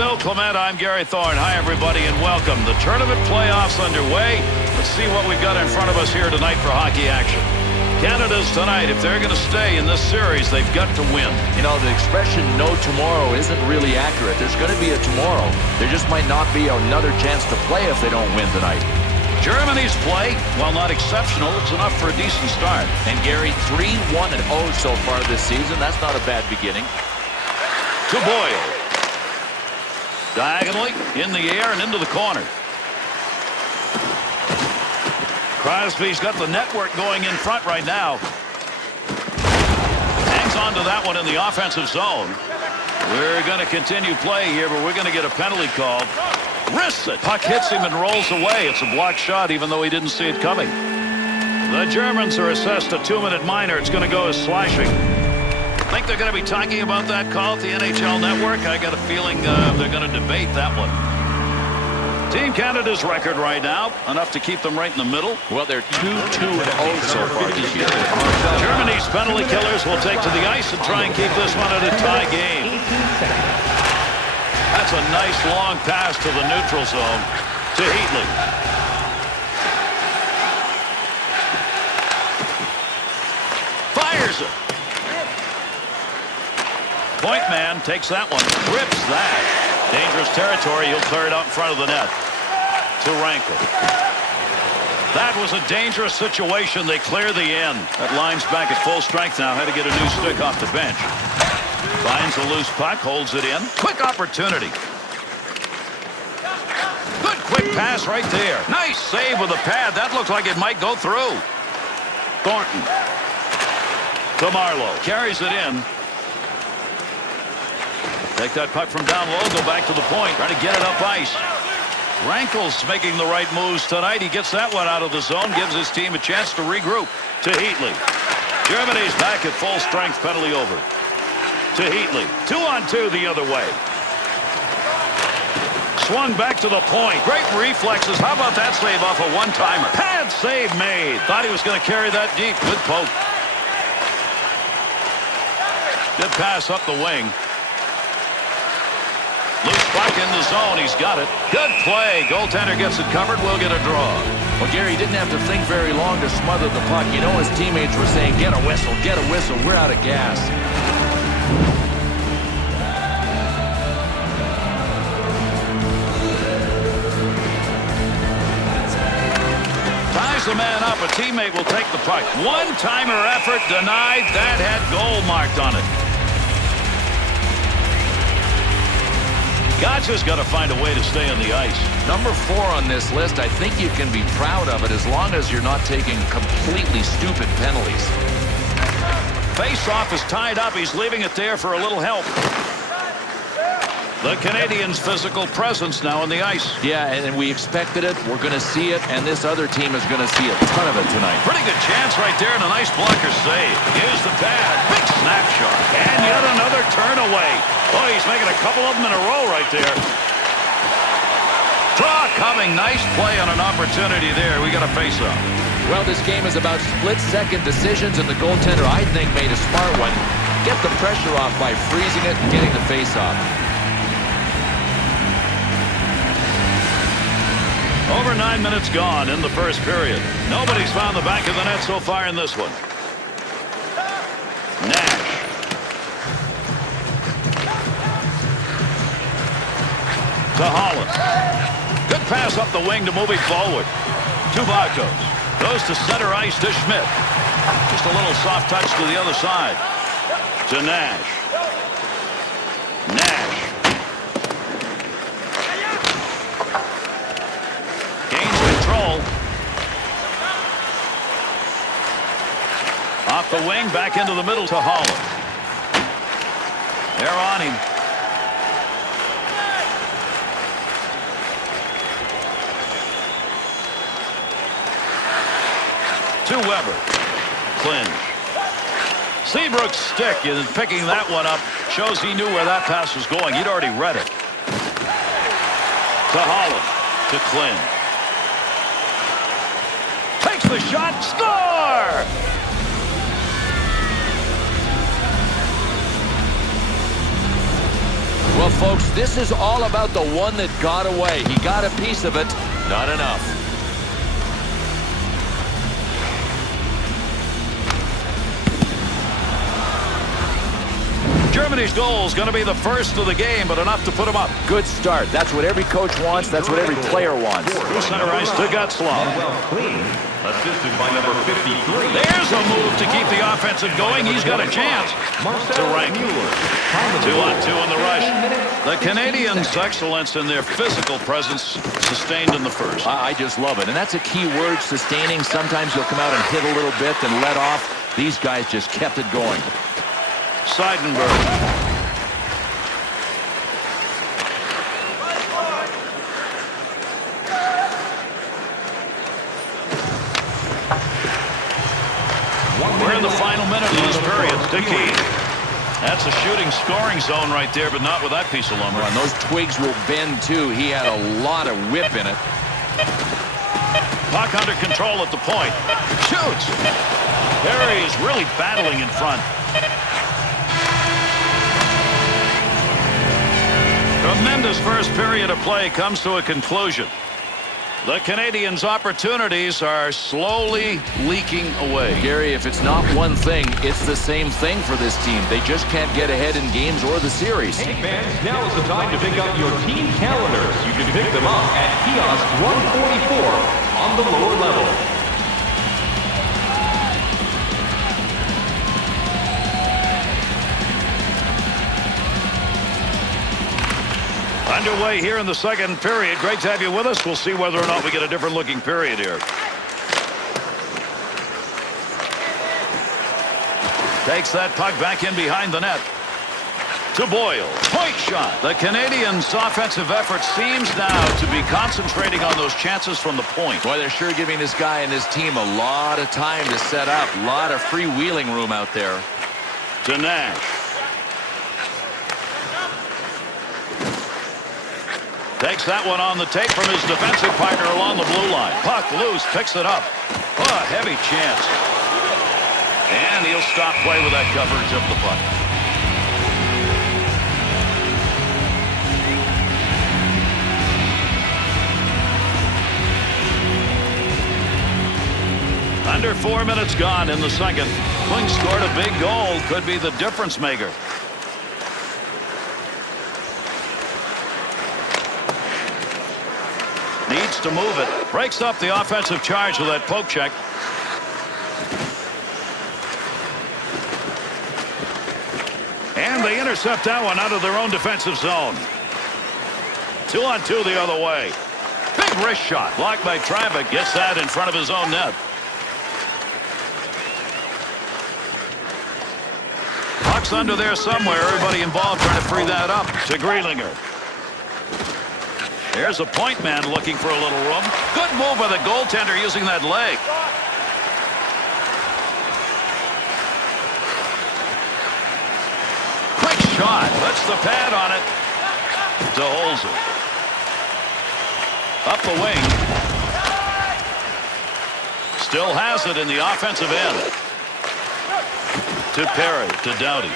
Bill Clement. I'm Gary Thorne. Hi, everybody, and welcome. The tournament playoffs underway. Let's see what we've got in front of us here tonight for hockey action. Canada's tonight. If they're going to stay in this series, they've got to win. You know, the expression no tomorrow isn't really accurate. There's going to be a tomorrow. There just might not be another chance to play if they don't win tonight. Germany's play, while not exceptional, it's enough for a decent start. And Gary, 3-1-0 so far this season. That's not a bad beginning. To Boyle. Diagonally, in the air, and into the corner. Crosby's got the network going in front right now. Hangs on to that one in the offensive zone. We're going to continue play here, but we're going to get a penalty called. Wrists it. Puck hits him and rolls away. It's a blocked shot, even though he didn't see it coming. The Germans are assessed a 2-minute minor. It's going to go as slashing. Think they're going to be talking about that call at the NHL Network? I got a feeling they're going to debate that one. Team Canada's record right now, enough to keep them right in the middle. Well, they're 2-2-0 so far this year. Germany's penalty killers will take to the ice and try and keep this one at a tie game. That's a nice long pass to the neutral zone to Heatley. Fires it. Point man takes that one. Rips that. Dangerous territory. He'll clear it out in front of the net. To Rankin. That was a dangerous situation. They clear the end. That line's back at full strength now. Had to get a new stick off the bench. Finds a loose puck, holds it in. Quick opportunity. Good quick pass right there. Nice save with a pad. That looked like it might go through. Thornton. To Marlowe. Carries it in. Take that puck from down low. Go back to the point. Trying to get it up ice. Rankel's making the right moves tonight. He gets that one out of the zone. Gives his team a chance to regroup. To Heatley. Germany's back at full strength. Penalty over. To Heatley. 2-on-2 the other way. Swung back to the point. Great reflexes. How about that save off a one-timer? Pad save made. Thought he was going to carry that deep. Good poke. Good pass up the wing. Loose puck in the zone. He's got it. Good play. Goaltender gets it covered. We'll get a draw. Well, Gary didn't have to think very long to smother the puck. You know, his teammates were saying, get a whistle, get a whistle. We're out of gas. Ties the man up. A teammate will take the puck. One-timer effort denied. That had goal marked on it. Gotcha's got to find a way to stay on the ice. Number 4 on this list, I think you can be proud of it as long as you're not taking completely stupid penalties. Face-off is tied up. He's leaving it there for a little help. The Canadians' physical presence now on the ice. Yeah, and we expected it. We're going to see it, and this other team is going to see a ton of it tonight. Pretty good chance right there, and a nice blocker save. Here's the pad. Big snapshot. And yet another turn away. Boy, he's making a couple of them in a row right there. Draw coming. Nice play on an opportunity there. We got a face-off. Well, this game is about split-second decisions, and the goaltender, I think, made a smart one. Get the pressure off by freezing it and getting the face-off. Over 9 minutes gone in the first period. Nobody's found the back of the net so far in this one. Nash. To Holland. Good pass up the wing to move it forward. To Barkos. Goes to center ice to Schmidt. Just a little soft touch to the other side. To Nash. Nash. Off the wing, back into the middle to Holland. They're on him. To Weber. Clinch. Seabrook's stick is picking that one up. Shows he knew where that pass was going. He'd already read it. To Holland. To Clinch. Takes the shot. Score! Well, folks, this is all about the one that got away. He got a piece of it, not enough. Germany's goal is going to be the first of the game, but enough to put them up. Good start. That's what every coach wants. That's what every player wants. Through center ice to Getzlaf. Assisted by number 53. There's a move to keep the offensive going. He's got a chance. To rank. 2-on-2 in the rush. The Canadians' excellence in their physical presence sustained in the first. I just love it. And that's a key word, sustaining. Sometimes you'll come out and hit a little bit and let off. These guys just kept it going. Seidenberg. We're in the final minute of this period. Dickey. That's a shooting scoring zone right there, but not with that piece of lumber. And those twigs will bend too. He had a lot of whip in it. Puck under control at the point. Shoots. Perry is really battling in front. Tremendous first period of play comes to a conclusion. The Canadians' opportunities are slowly leaking away. Gary, if it's not one thing, it's the same thing for this team. They just can't get ahead in games or the series. Hey fans, now is the time to pick up your team calendars. You can pick them up at kiosk 144 on the lower level. Underway here in the second period. Great to have you with us. We'll see whether or not we get a different looking period here. Takes that puck back in behind the net. To Boyle. Point shot. The Canadians' offensive effort seems now to be concentrating on those chances from the point. Boy, they're sure giving this guy and his team a lot of time to set up. A lot of freewheeling room out there. To Nash. Takes that one on the take from his defensive partner along the blue line. Puck loose, picks it up. Oh, a heavy chance. And he'll stop play with that coverage of the puck. Under 4 minutes gone in the second. Kling scored a big goal. Could be the difference maker. Needs to move it. Breaks up the offensive charge with that poke check. And they intercept that one out of their own defensive zone. 2-on-2 the other way. Big wrist shot. Blocked by Travick. Gets that in front of his own net. Puck's under there somewhere. Everybody involved trying to free that up. To Grealinger. There's a point man looking for a little room. Good move by the goaltender using that leg. Quick shot. Puts the pad on it. To Holzer. Up the wing. Still has it in the offensive end. To Perry. To Doughty.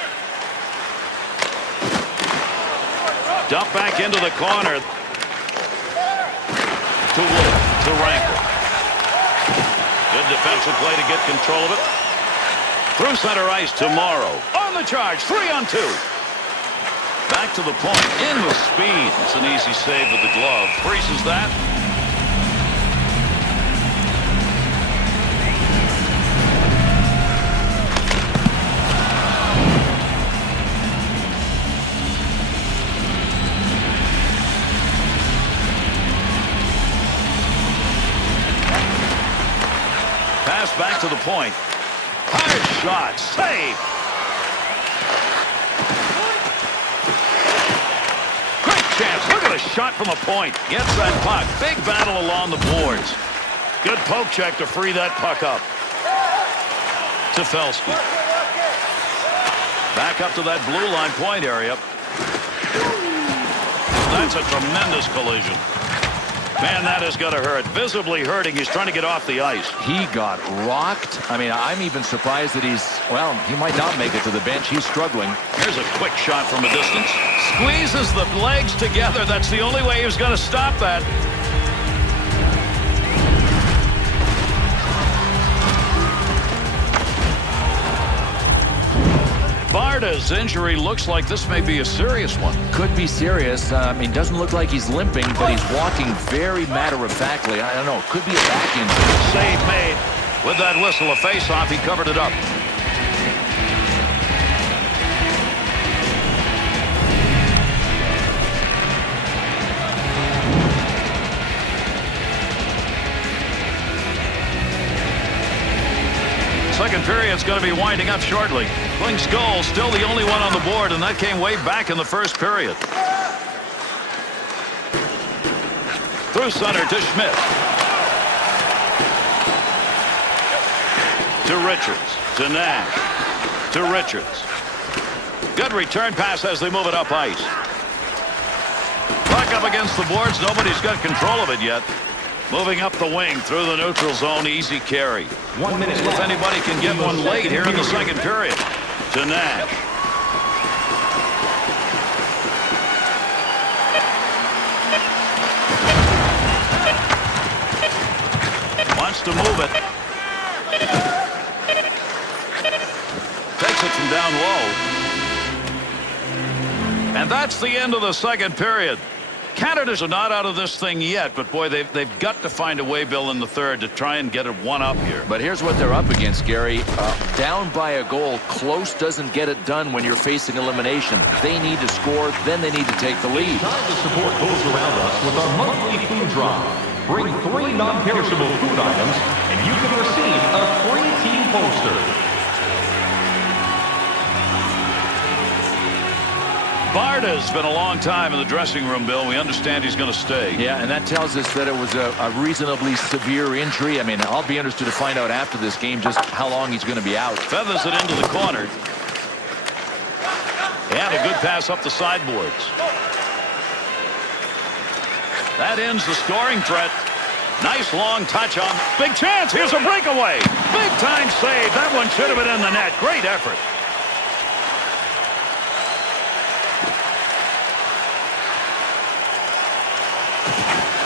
Dump back into the corner. To Wood. To Rankin. Good defensive play to get control of it. Through center ice to Morrow. On the charge. 3-on-2. Back to the point. In with speed. It's an easy save with the glove. Freezes that. Back to the point. Hard shot. Save. Great chance. Look at a shot from the point. Gets that puck. Big battle along the boards. Good poke check to free that puck up. To Felsky. Back up to that blue line point area. That's a tremendous collision. Man, that is going to hurt. Visibly hurting. He's trying to get off the ice. He got rocked. I mean, I'm even surprised that he might not make it to the bench. He's struggling. Here's a quick shot from a distance. Squeezes the legs together. That's the only way he was going to stop that. Barda's injury looks like this may be a serious one. Could be serious. I mean, doesn't look like he's limping, but he's walking very matter-of-factly. I don't know. Could be a back injury. Save made. With that whistle, a face-off, he covered it up. Second period's going to be winding up shortly. Klink's goal still the only one on the board, and that came way back in the first period. Through center to Schmidt. To Richards. To Nash. To Richards. Good return pass as they move it up ice. Puck up against the boards. Nobody's got control of it yet. Moving up the wing through the neutral zone, easy carry. 1 minute If anybody can get one late here in the second period. To Nash. Wants to move it. Takes it from down low. And that's the end of the second period. Canada's are not out of this thing yet, but boy, they've got to find a way, Bill, in the third to try and get it one up here. But here's what they're up against, Gary. Down by a goal, close doesn't get it done when you're facing elimination. They need to score, then they need to take the lead. Time to support those around us with our monthly food drive. Bring 3 non-perishable food items, and you can receive a free team poster. Barda's been a long time in the dressing room, Bill. We understand he's going to stay. Yeah, and that tells us that it was a reasonably severe injury. I mean, I'll be interested to find out after this game just how long he's going to be out. Feathers it into the corner. And a good pass up the sideboards. That ends the scoring threat. Nice long touch on. Big chance. Here's a breakaway. Big time save. That one should have been in the net. Great effort.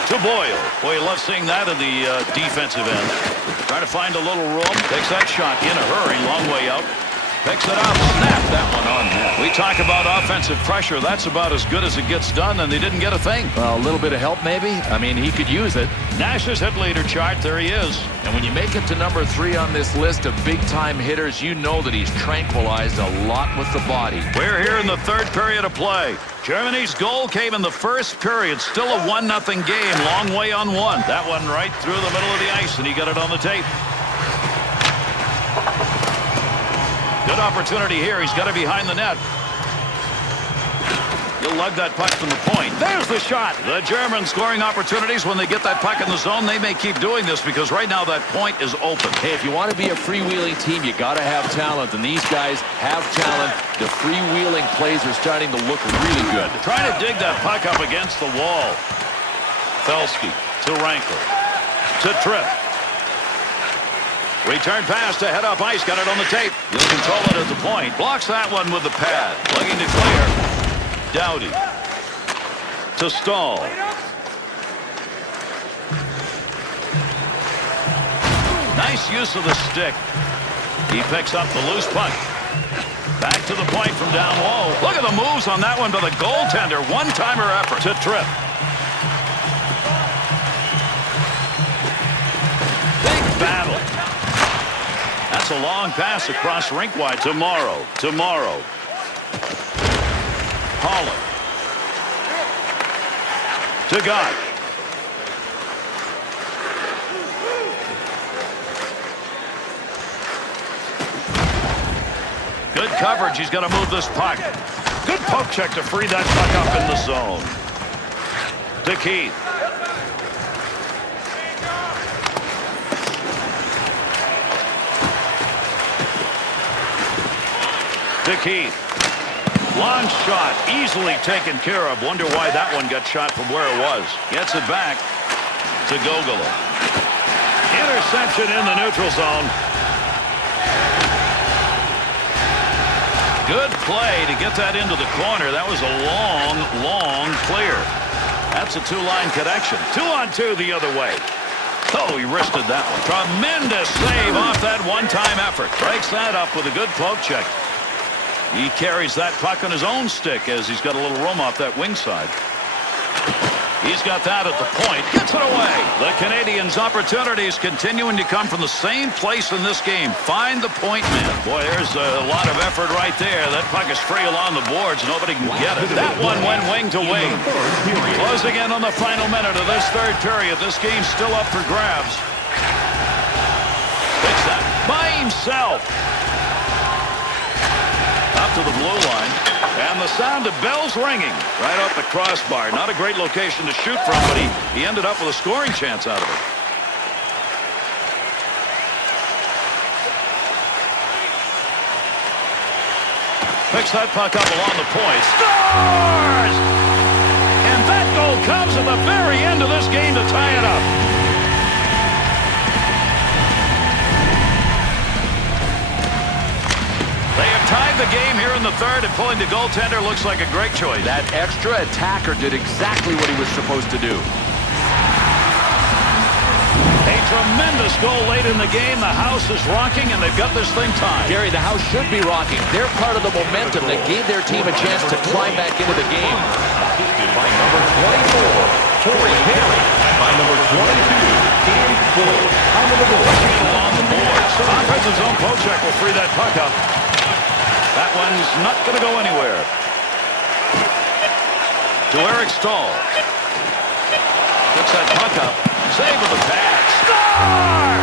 To Boyle. Boy, you love seeing that in the defensive end. Trying to find a little room. Takes that shot in a hurry. Long way out. Picks it up. Snap that one on net. We talk about offensive pressure. That's about as good as it gets done, and they didn't get a thing. Well, a little bit of help, maybe. I mean, he could use it. Nash's hit leader chart. There he is. And when you make it to number 3 on this list of big-time hitters, you know that he's tranquilized a lot with the body. We're here in the third period of play. Germany's goal came in the first period. Still a 1-0 game. Long way on one. That one right through the middle of the ice, and he got it on the tape. Good opportunity here. He's got it behind the net. He'll lug that puck from the point. There's the shot. The Germans scoring opportunities when they get that puck in the zone. They may keep doing this because right now that point is open. Hey, if you want to be a freewheeling team, you got to have talent, and these guys have talent. The freewheeling plays are starting to look really good. Trying to dig that puck up against the wall. Felski to Rankler. To Tripp. Return pass to head up ice. Got it on the tape. He'll control it at the point. Blocks that one with the pad. Looking to clear. Doughty. To Stahl. Nice use of the stick. He picks up the loose puck. Back to the point from down low. Look at the moves on that one by the goaltender. One-timer effort to Tripp. Big battle. That's a long pass across rink wide. Tomorrow. Holland. To God. Good coverage. He's got to move this puck. Good poke check to free that puck up in the zone. To Keith. To Keith. Long shot, easily taken care of. Wonder why that one got shot from where it was. Gets it back. to Gogol. Interception in the neutral zone. Good play to get that into the corner. That was a long clear. That's a two-line connection. 2-on-2 the other way. Oh, he wristed that one. Tremendous save off that one-time effort. Breaks that up with a good poke check. He carries that puck on his own stick as he's got a little room off that wing side. He's got that at the point. Gets it away. The Canadiens' opportunities continuing to come from the same place in this game. Find the point man. Boy, there's a lot of effort right there. That puck is free along the boards. Nobody can get it. That one went wing to wing. Closing in on the final minute of this third period. This game's still up for grabs. Picks that by himself. Up to the blue line. And the sound of bells ringing right off the crossbar. Not a great location to shoot from, but he ended up with a scoring chance out of it. Picks that puck up along the point. Scores! And that goal comes at the very end of this game to tie it up. They have tied the game here in the third, and pulling the goaltender looks like a great choice. That extra attacker did exactly what he was supposed to do. A tremendous goal late in the game. The house is rocking, and they've got this thing tied. Gary, the house should be rocking. They're part of the momentum that gave their team a chance to climb back into the game. Assisted by number 24, Corey Perry, and by number 22, Ian Boyd. Pushing it along the boards. Offensive zone poke check will free that puck up. That one's not going to go anywhere. To Eric Staal. Puts that puck up. Save with the pad. Score!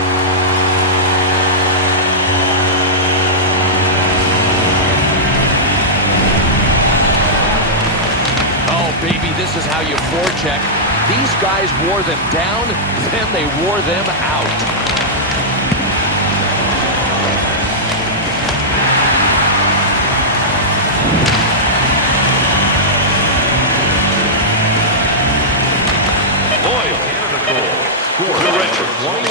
Oh, baby, this is how you forecheck. These guys wore them down, then they wore them out.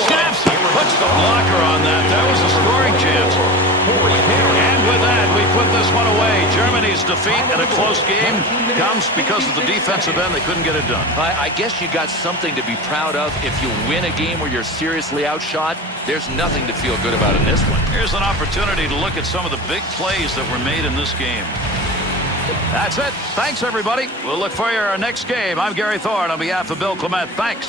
Snaps it, puts the blocker on that. That was a scoring chance. And with that, we put this one away. Germany's defeat in a close game comes because of the defensive end. They couldn't get it done. I guess you got something to be proud of. If you win a game where you're seriously outshot, there's nothing to feel good about in this one. Here's an opportunity to look at some of the big plays that were made in this game. That's it. Thanks, everybody. We'll look for you our next game. I'm Gary Thorne on behalf of Bill Clement. Thanks.